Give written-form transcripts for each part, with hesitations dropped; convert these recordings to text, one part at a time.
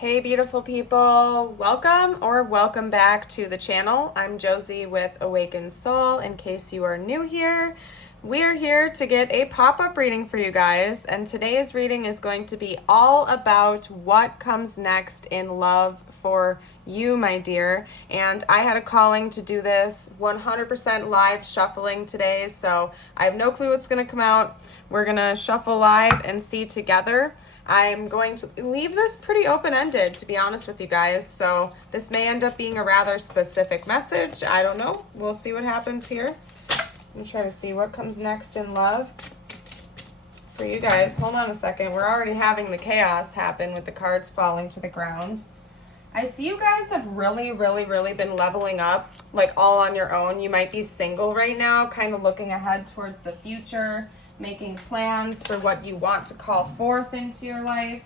Hey beautiful people, welcome back to the channel. I'm Josie with Awakened Soul. In case you are new here, we're here to get a pop-up reading for you guys, and today's reading is going to be all about what comes next in love for you, my dear. And I had a calling to do this 100% live shuffling today, so I have no clue what's going to come out. We're going to shuffle live and see together. I'm going to leave this pretty open-ended, to be honest with you guys, so this may end up being a rather specific message. I don't know. We'll see what happens here. I'm trying to see what comes next in love for you guys. Hold on a second. We're already having the chaos happen with the cards falling to the ground. I see you guys have really been leveling up, like all on your own. You might be single right now, kind of looking ahead towards the future, making plans for what you want to call forth into your life.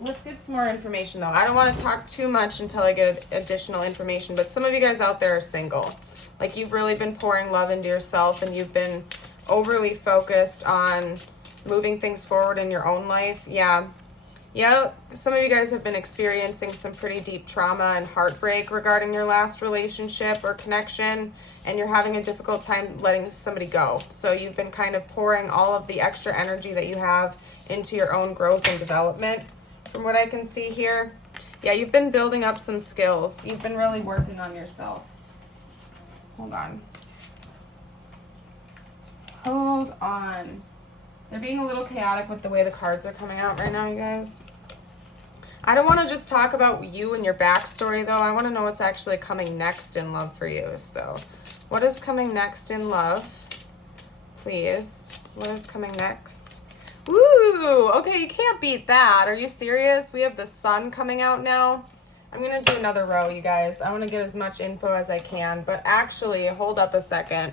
Let's get some more information though. I don't want to talk too much until I get additional information, but some of you guys out there are single. Like you've really been pouring love into yourself and you've been overly focused on moving things forward in your own life. Yeah, some of you guys have been experiencing some pretty deep trauma and heartbreak regarding your last relationship or connection, and you're having a difficult time letting somebody go. So you've been kind of pouring all of the extra energy that you have into your own growth and development, from what I can see here. Yeah, you've been building up some skills. You've been really working on yourself. Hold on. They're being a little chaotic with the way the cards are coming out right now, you guys. I don't want to just talk about you and your backstory, though. I want to know what's actually coming next in love for you. So, what is coming next in love? Please. What is coming next? Ooh, okay, you can't beat that. Are you serious? We have the sun coming out now. I'm going to do another row, you guys. I want to get as much info as I can. But actually, hold up a second,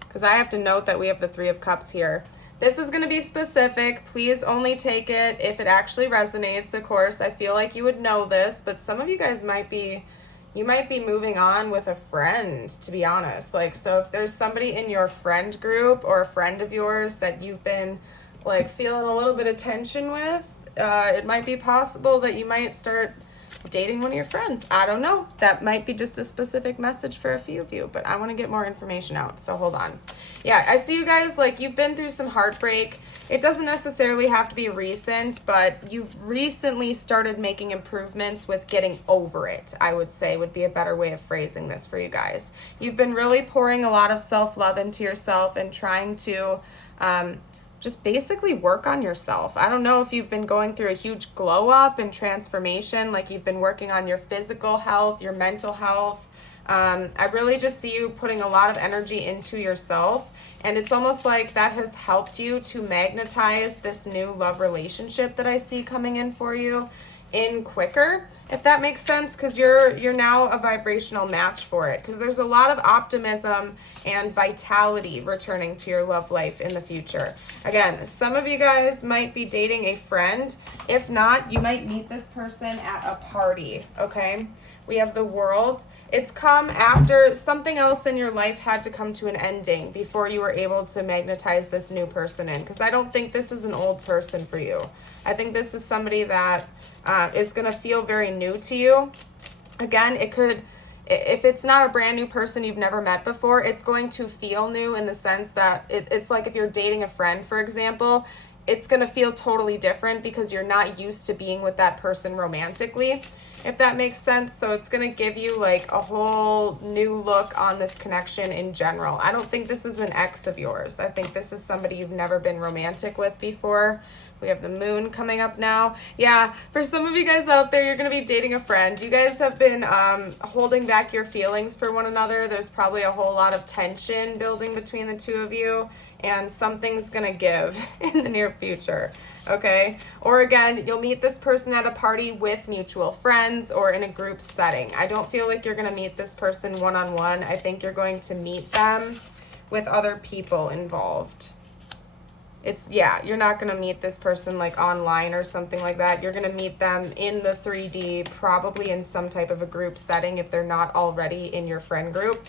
because I have to note that we have the Three of Cups here. This is going to be specific. Please only take it if it actually resonates. Of course, I feel like you would know this, but some of you guys might be moving on with a friend, to be honest. Like, so if there's somebody in your friend group or a friend of yours that you've been like feeling a little bit of tension with, it might be possible that you might start dating one of your friends. I don't know. That might be just a specific message for a few of you, but I want to get more information out, so hold on. Yeah, I see you guys, like, you've been through some heartbreak. It doesn't necessarily have to be recent, but you've recently started making improvements with getting over it, I would say, would be a better way of phrasing this for you guys. You've been really pouring a lot of self-love into yourself and trying to just basically work on yourself. I don't know if you've been going through a huge glow up and transformation, like you've been working on your physical health, your mental health. I really just see you putting a lot of energy into yourself, and it's almost like that has helped you to magnetize this new love relationship that I see coming in for you in quicker, if that makes sense, because you're now a vibrational match for it, because there's a lot of optimism and vitality returning to your love life in the future. Again, some of you guys might be dating a friend. If not, you might meet this person at a party, okay? We have the World. It's come after something else in your life had to come to an ending before you were able to magnetize this new person in, because I don't think this is an old person for you. I think this is somebody that is going to feel very new to you. Again, it could, if it's not a brand new person you've never met before, it's going to feel new in the sense that it's like if you're dating a friend, for example, it's going to feel totally different because you're not used to being with that person romantically, if that makes sense. So it's going to give you like a whole new look on this connection in general. I don't think this is an ex of yours. I think this is somebody you've never been romantic with before. We have the Moon coming up now. Yeah, for some of you guys out there, you're going to be dating a friend. You guys have been holding back your feelings for one another. There's probably a whole lot of tension building between the two of you, and something's going to give in the near future, okay? Or again, you'll meet this person at a party with mutual friends or in a group setting. I don't feel like you're going to meet this person one-on-one. I think you're going to meet them with other people involved. You're not going to meet this person like online or something like that. You're going to meet them in the 3D, probably in some type of a group setting if they're not already in your friend group.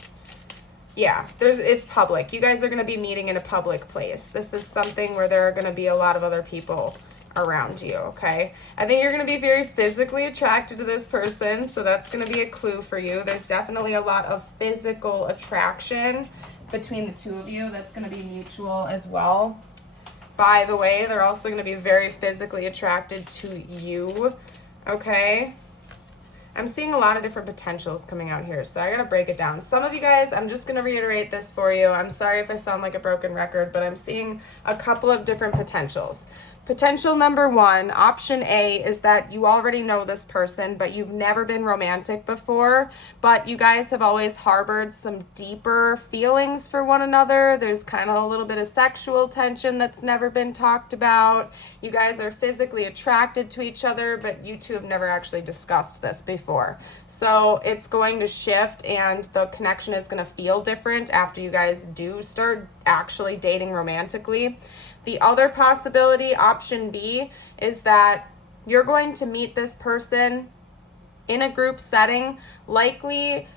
Yeah, it's public. You guys are going to be meeting in a public place. This is something where there are going to be a lot of other people around you, okay? I think you're going to be very physically attracted to this person, so that's going to be a clue for you. There's definitely a lot of physical attraction between the two of you. That's going to be mutual as well. By the way, they're also going to be very physically attracted to you, okay? I'm seeing a lot of different potentials coming out here, so I got to break it down. Some of you guys, I'm just going to reiterate this for you. I'm sorry if I sound like a broken record, but I'm seeing a couple of different potentials. Potential number one, option A, is that you already know this person, but you've never been romantic before, but you guys have always harbored some deeper feelings for one another. There's kind of a little bit of sexual tension that's never been talked about. You guys are physically attracted to each other, but you two have never actually discussed this before. So it's going to shift, and the connection is going to feel different after you guys do start actually dating romantically. The other possibility, option B, is that you're going to meet this person in a group setting, likely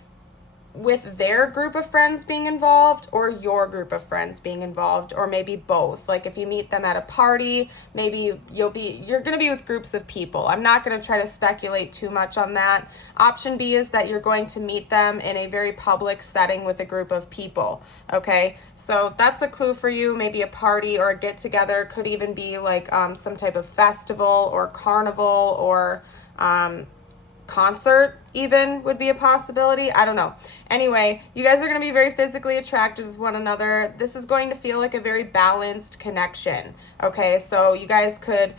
with their group of friends being involved or your group of friends being involved, or maybe both. Like if you meet them at a party, maybe you're going to be with groups of people. I'm not going to try to speculate too much on that. Option B is that you're going to meet them in a very public setting with a group of people. Okay, so that's a clue for you. Maybe a party or a get together, could even be like some type of festival or carnival or concert even would be a possibility. I don't know. Anyway, you guys are going to be very physically attracted with one another. This is going to feel like a very balanced connection. Okay, so you guys could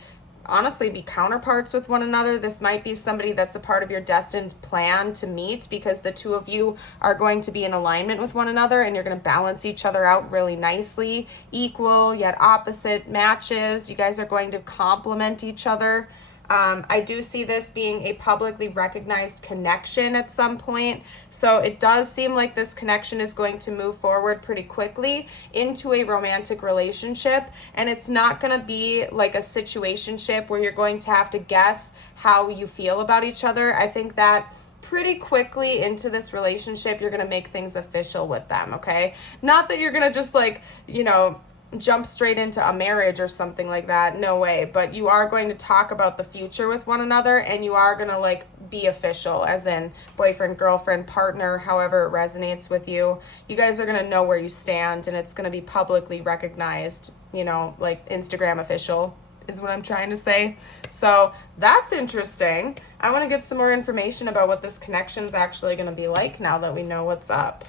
honestly be counterparts with one another. This might be somebody that's a part of your destined plan to meet, because the two of you are going to be in alignment with one another, and you're going to balance each other out really nicely. Equal yet opposite matches. You guys are going to complement each other. I do see this being a publicly recognized connection at some point. So it does seem like this connection is going to move forward pretty quickly into a romantic relationship. And it's not going to be like a situationship where you're going to have to guess how you feel about each other. I think that pretty quickly into this relationship, you're going to make things official with them, okay? Not that you're going to just like, jump straight into a marriage or something like that. No way. But you are going to talk about the future with one another, and you are going to like be official, as in boyfriend, girlfriend, partner, however it resonates with you. You guys are going to know where you stand, and it's going to be publicly recognized, like Instagram official is what I'm trying to say. So that's interesting. I want to get some more information about what this connection is actually going to be like now that we know what's up.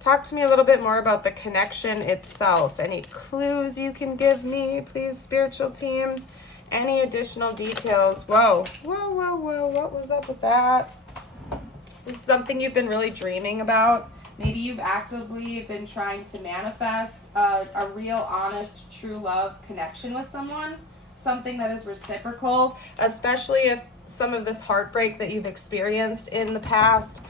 Talk to me a little bit more about the connection itself. Any clues you can give me, please, spiritual team? Any additional details? Whoa. What was up with that? This is something you've been really dreaming about. Maybe you've actively been trying to manifest a real, honest, true love connection with someone. Something that is reciprocal, especially if some of this heartbreak that you've experienced in the past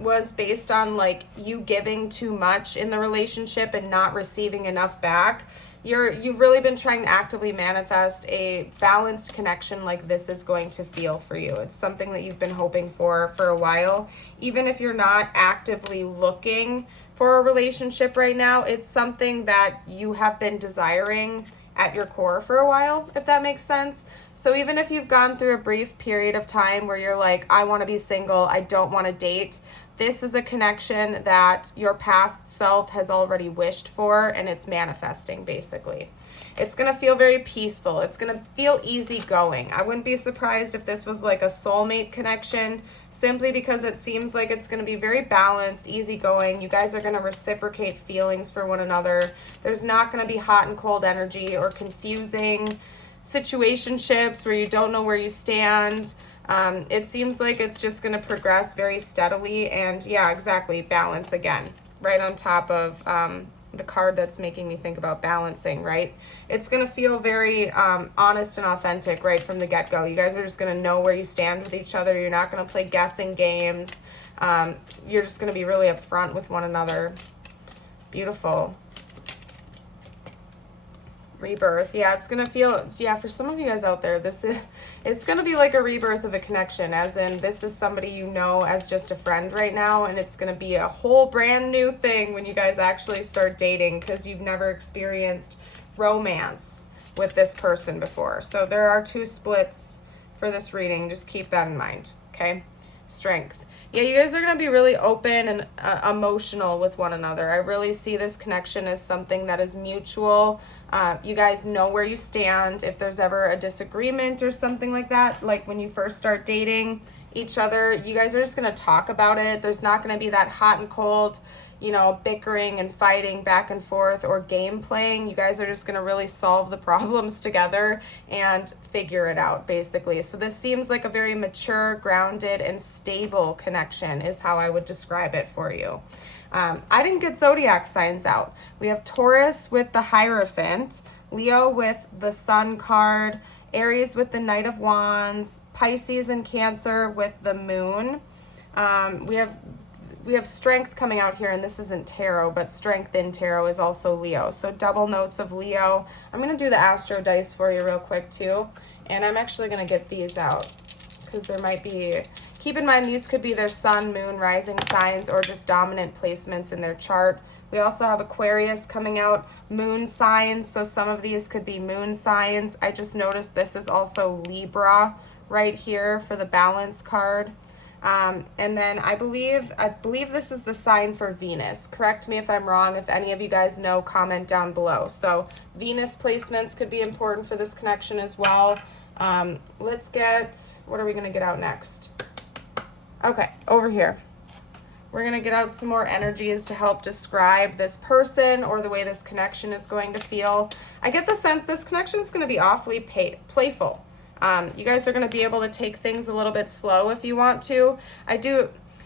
was based on like you giving too much in the relationship and not receiving enough back. You've really been trying to actively manifest a balanced connection like this is going to feel for you. It's something that you've been hoping for a while. Even if you're not actively looking for a relationship right now, it's something that you have been desiring at your core for a while, if that makes sense. So even if you've gone through a brief period of time where you're like, I want to be single, I don't want to date, this is a connection that your past self has already wished for, and it's manifesting basically. It's going to feel very peaceful. It's going to feel easygoing. I wouldn't be surprised if this was like a soulmate connection, simply because it seems like it's going to be very balanced, easygoing. You guys are going to reciprocate feelings for one another. There's not going to be hot and cold energy or confusing situationships where you don't know where you stand. It seems like it's just going to progress very steadily, and yeah, exactly, balance again, right on top of the card that's making me think about balancing, right? It's going to feel very honest and authentic right from the get-go. You guys are just going to know where you stand with each other. You're not going to play guessing games. You're just going to be really upfront with one another. Beautiful. Rebirth. Yeah, it's going to feel, for some of you guys out there, it's going to be like a rebirth of a connection, as in this is somebody you know as just a friend right now, and it's going to be a whole brand new thing when you guys actually start dating, because you've never experienced romance with this person before. So there are 2 splits for this reading. Just keep that in mind, okay? Strength. Yeah, you guys are going to be really open and emotional with one another. I really see this connection as something that is mutual. You guys know where you stand. If there's ever a disagreement or something like that, like when you first start dating each other, you guys are just going to talk about it. There's not going to be that hot and cold, you know, bickering and fighting back and forth or game playing. You guys are just going to really solve the problems together and figure it out, basically. So this seems like a very mature, grounded, and stable connection is how I would describe it for you. I didn't get zodiac signs out. We have Taurus with the Hierophant, Leo with the Sun card, Aries with the Knight of Wands, Pisces and Cancer with the Moon. We have strength coming out here, and this isn't tarot, but strength in tarot is also Leo. So double notes of Leo. I'm going to do the Astro dice for you real quick too. And I'm actually going to get these out because there might be, keep in mind these could be their sun, moon, rising signs, or just dominant placements in their chart. We also have Aquarius coming out, moon signs. So some of these could be moon signs. I just noticed this is also Libra right here for the balance card. And then I believe this is the sign for Venus. Correct me if I'm wrong. If any of you guys know, comment down below. So Venus placements could be important for this connection as well. Let's get, what are we going to get out next? Okay, over here. We're going to get out some more energies to help describe this person or the way this connection is going to feel. I get the sense this connection is going to be awfully playful. You guys are going to be able to take things a little bit slow if you want to.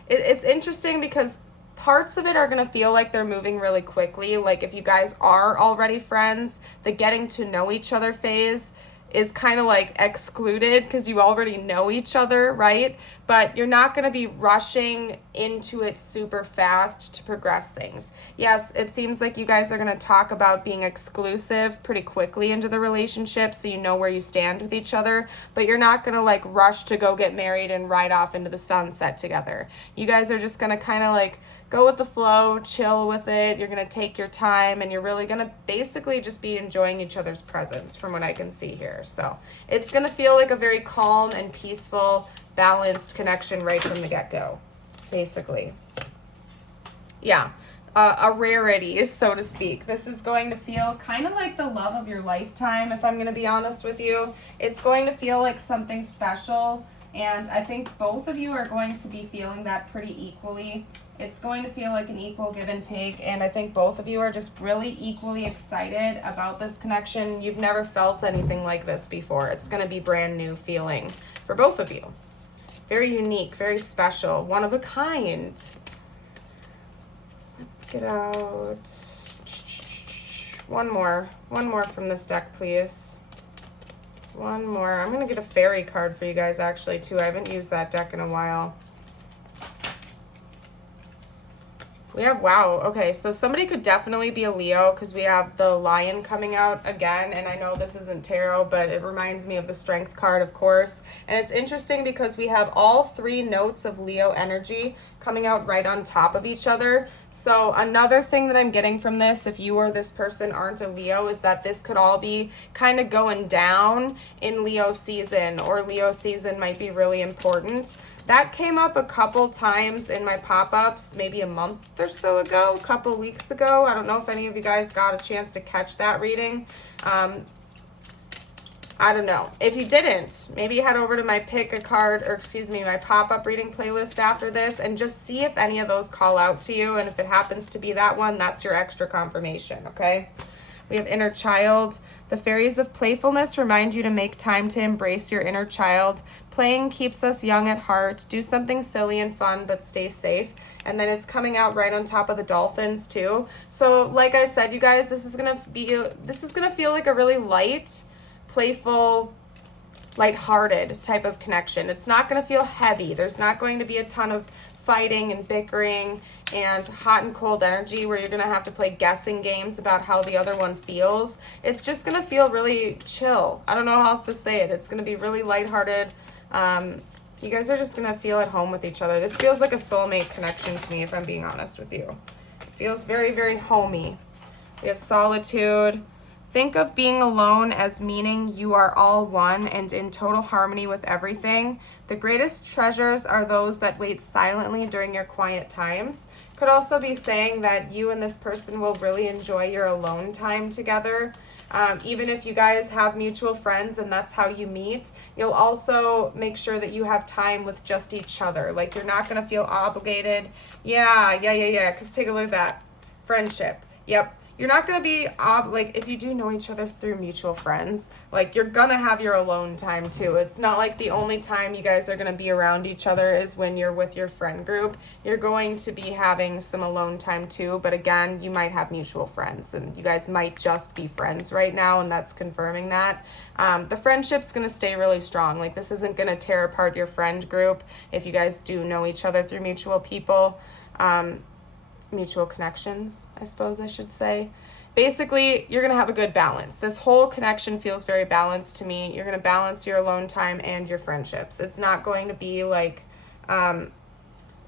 It's interesting because parts of it are going to feel like they're moving really quickly. Like if you guys are already friends, the getting to know each other phase is kind of like excluded because you already know each other, right? But you're not going to be rushing into it super fast to progress things. Yes, it seems like you guys are going to talk about being exclusive pretty quickly into the relationship so you know where you stand with each other, but you're not going to like rush to go get married and ride off into the sunset together. You guys are just going to kind of like go with the flow, chill with it. You're going to take your time and you're really going to basically just be enjoying each other's presence from what I can see here. So it's going to feel like a very calm and peaceful, balanced connection right from the get-go, basically. Yeah, a rarity, so to speak. This is going to feel kind of like the love of your lifetime, if I'm going to be honest with you. It's going to feel like something special. And I think both of you are going to be feeling that pretty equally. It's going to feel like an equal give and take. And I think both of you are just really equally excited about this connection. You've never felt anything like this before. It's going to be brand new feeling for both of you. Very unique, very special, one of a kind. Let's get out one more from this deck, please. One more. I'm going to get a fairy card for you guys actually too. I haven't used that deck in a while. We have, wow, okay, so somebody could definitely be a Leo because we have the lion coming out again, and I know this isn't tarot, but it reminds me of the strength card, of course. And it's interesting because we have all 3 notes of Leo energy coming out right on top of each other. So another thing that I'm getting from this, if you or this person aren't a Leo, is that this could all be kind of going down in Leo season, or Leo season might be really important. That came up a couple times in my pop-ups, maybe a month or so ago, a couple weeks ago. I don't know if any of you guys got a chance to catch that reading. I don't know. If you didn't, maybe head over to my my pop-up reading playlist after this and just see if any of those call out to you. And if it happens to be that one, that's your extra confirmation, okay? We have inner child. The fairies of playfulness remind you to make time to embrace your inner child. Playing keeps us young at heart. Do something silly and fun, but stay safe. And then it's coming out right on top of the dolphins too. So like I said, you guys, this is gonna feel like a really light, playful, lighthearted type of connection. It's not gonna feel heavy. There's not going to be a ton of fighting and bickering and hot and cold energy where you're gonna have to play guessing games about how the other one feels. It's just gonna feel really chill. I don't know how else to say it. It's gonna be really lighthearted. You guys are just gonna feel at home with each other. This feels like a soulmate connection to me, if I'm being honest with you. It feels very, very homey. We have solitude. Think of being alone as meaning you are all one and in total harmony with everything. The greatest treasures are those that wait silently during your quiet times. Could also be saying that you and this person will really enjoy your alone time together. Even if you guys have mutual friends and that's how you meet, you'll also make sure that you have time with just each other. Like, you're not going to feel obligated. Yeah. Because take a look at that. Friendship. Yep. You're not going to be, like, if you do know each other through mutual friends, like, you're going to have your alone time, too. It's not like the only time you guys are going to be around each other is when you're with your friend group. You're going to be having some alone time, too. But, again, you might have mutual friends, and you guys might just be friends right now, and that's confirming that. The friendship's going to stay really strong. Like, this isn't going to tear apart your friend group if you guys do know each other through mutual people. Mutual connections, I suppose I should say. Basically, you're going to have a good balance. This whole connection feels very balanced to me. You're going to balance your alone time and your friendships. It's not going to be like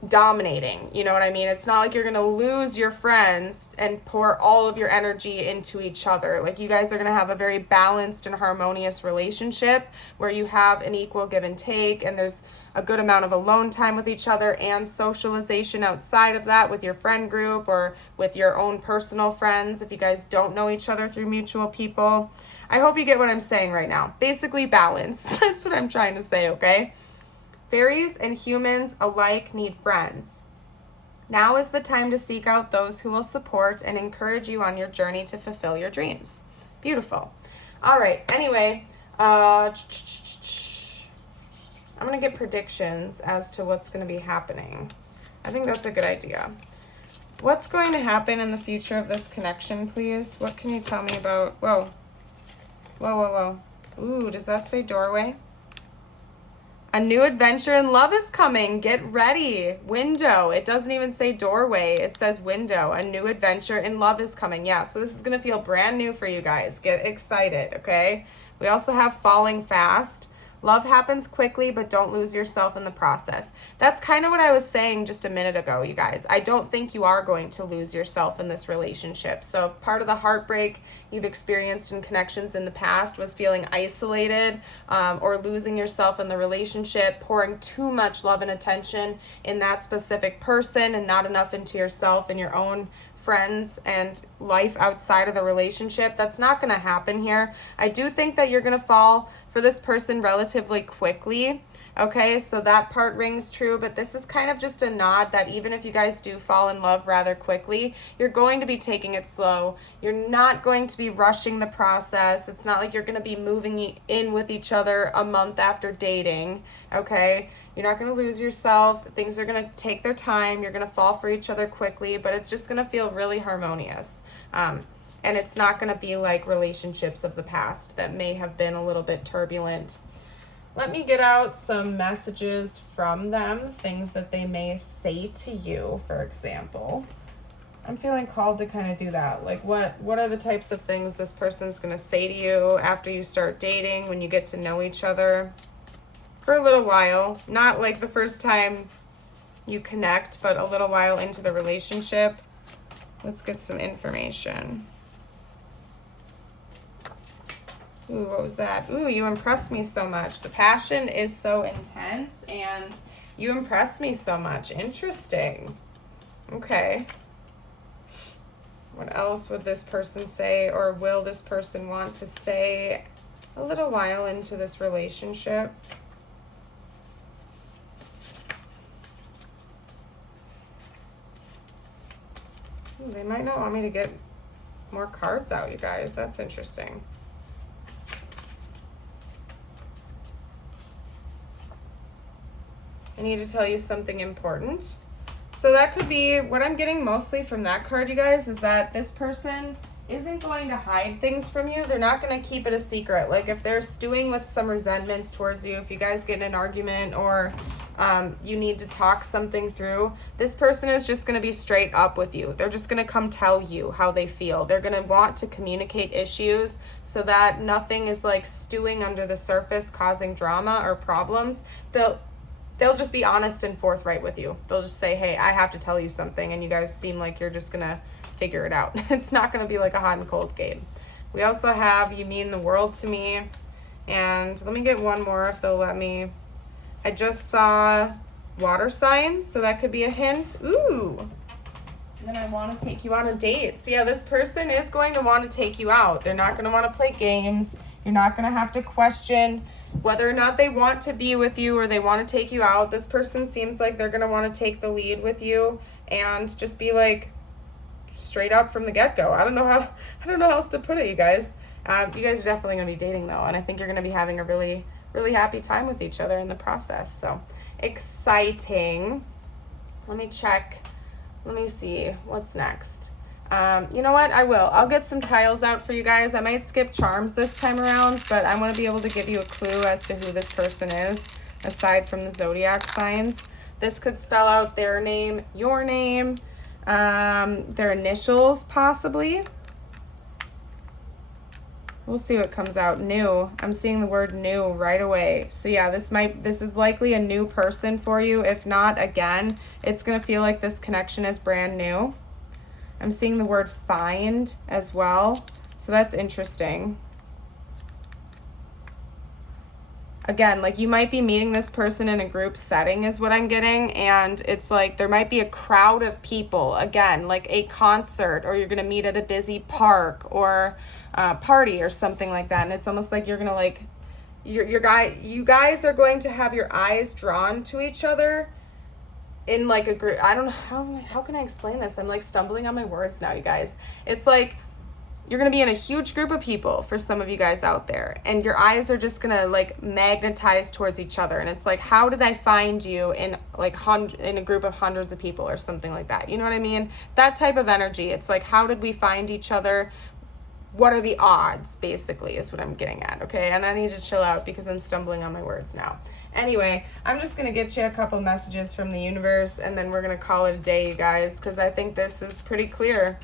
dominating, you know what I mean? It's not like you're going to lose your friends and pour all of your energy into each other. Like, you guys are going to have a very balanced and harmonious relationship where you have an equal give and take, and there's a good amount of alone time with each other and socialization outside of that with your friend group or with your own personal friends if you guys don't know each other through mutual people. I hope you get what I'm saying right now. Basically, balance. That's what I'm trying to say, okay? Fairies and humans alike need friends. Now is the time to seek out those who will support and encourage you on your journey to fulfill your dreams. Beautiful. All right. Anyway, I'm going to get predictions as to what's going to be happening. I think that's a good idea. What's going to happen in the future of this connection, please? What can you tell me about? Whoa. Ooh, does that say doorway? A new adventure in love is coming. Get ready. Window. It doesn't even say doorway. It says window. A new adventure in love is coming. Yeah, so this is going to feel brand new for you guys. Get excited, okay? We also have falling fast. Love happens quickly, but don't lose yourself in the process. That's kind of what I was saying just a minute ago, you guys. I don't think you are going to lose yourself in this relationship. So part of the heartbreak you've experienced in connections in the past was feeling isolated or losing yourself in the relationship, pouring too much love and attention in that specific person and not enough into yourself and your own friends and life outside of the relationship. That's not going to happen here. I do think that you're going to fall for this person relatively quickly. Okay, so that part rings true, but this is kind of just a nod that even if you guys do fall in love rather quickly, you're going to be taking it slow. You're not going to be rushing the process. It's not like you're going to be moving in with each other a month after dating. Okay, you're not going to lose yourself. Things are going to take their time. You're going to fall for each other quickly, but it's just going to feel really harmonious. And it's not going to be like relationships of the past that may have been a little bit turbulent. Let me get out some messages from them, things that they may say to you, for example. I'm feeling called to kind of do that. Like, what are the types of things this person's going to say to you after you start dating, when you get to know each other for a little while? Not like the first time you connect, but a little while into the relationship. Let's get some information. Ooh, what was that? Ooh, you impressed me so much. The passion is so intense, and you impressed me so much. Interesting. Okay. What else would this person say, or will this person want to say a little while into this relationship? Ooh, they might not want me to get more cards out, you guys. That's interesting. I need to tell you something important. So that could be, what I'm getting mostly from that card, you guys, is that this person isn't going to hide things from you. They're not going to keep it a secret. Like, if they're stewing with some resentments towards you, if you guys get in an argument or you need to talk something through, this person is just going to be straight up with you. They're just going to come tell you how they feel. They're going to want to communicate issues so that nothing is like stewing under the surface, causing drama or problems. They'll just be honest and forthright with you. They'll just say, hey, I have to tell you something, and you guys seem like you're just going to figure it out. It's not going to be like a hot and cold game. We also have you mean the world to me. And let me get one more if they'll let me. I just saw water signs, so that could be a hint. Ooh. And then I want to take you on a date. So yeah, this person is going to want to take you out. They're not going to want to play games. You're not going to have to question whether or not they want to be with you or they want to take you out. This person seems like they're going to want to take the lead with you and just be like straight up from the get-go. I don't know how else to put it, you guys. You guys are definitely going to be dating though, and I think you're going to be having a really, really happy time with each other in the process. So exciting. Let me check. Let me see what's next. You know what? I'll get some tiles out for you guys. I might skip charms this time around, but I want to be able to give you a clue as to who this person is, aside from the zodiac signs. This could spell out their name, your name, their initials possibly. We'll see what comes out. New. I'm seeing the word new right away. So yeah, this is likely a new person for you. If not, again, it's going to feel like this connection is brand new. I'm seeing the word find as well. So that's interesting. Again, like you might be meeting this person in a group setting is what I'm getting. And it's like there might be a crowd of people. Again, like a concert, or you're going to meet at a busy park or party or something like that. And it's almost like you're going to like, you guys are going to have your eyes drawn to each other in like a group. I don't know, how can I explain this? I'm like stumbling on my words now, you guys. It's like you're going to be in a huge group of people for some of you guys out there, and your eyes are just going to like magnetize towards each other. And it's like, how did I find you in like in a group of hundreds of people or something like that? You know what I mean? That type of energy. It's like, how did we find each other? What are the odds, basically, is what I'm getting at, okay? And I need to chill out because I'm stumbling on my words now. Anyway, I'm just going to get you a couple messages from the universe, and then we're going to call it a day, you guys, because I think this is pretty clear.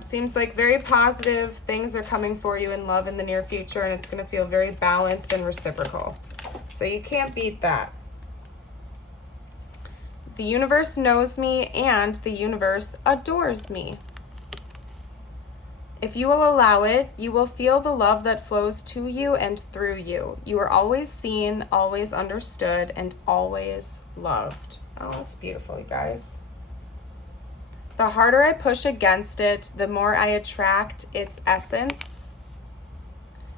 Seems like very positive things are coming for you in love in the near future, and it's going to feel very balanced and reciprocal. So you can't beat that. The universe knows me, and the universe adores me. If you will allow it, you will feel the love that flows to you and through you. You are always seen, always understood, and always loved. Oh, that's beautiful, you guys. The harder I push against it, the more I attract its essence.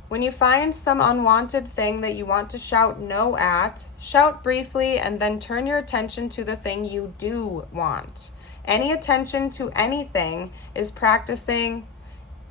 When you find some unwanted thing that you want to shout no at, shout briefly and then turn your attention to the thing you do want. Any attention to anything is a practicing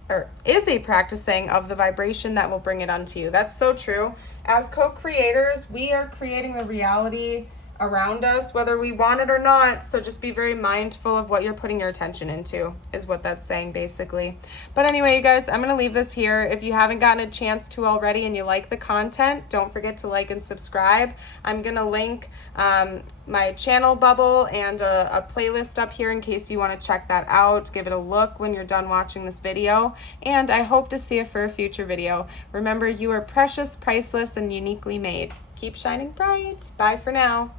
of the vibration that will bring it unto you. That's so true. As co-creators, we are creating the reality around us, whether we want it or not. So just be very mindful of what you're putting your attention into, is what that's saying basically. But anyway, you guys, I'm going to leave this here. If you haven't gotten a chance to already and you like the content, don't forget to like and subscribe. I'm going to link my channel bubble and a playlist up here in case you want to check that out. Give it a look when you're done watching this video. And I hope to see you for a future video. Remember, you are precious, priceless, and uniquely made. Keep shining bright. Bye for now.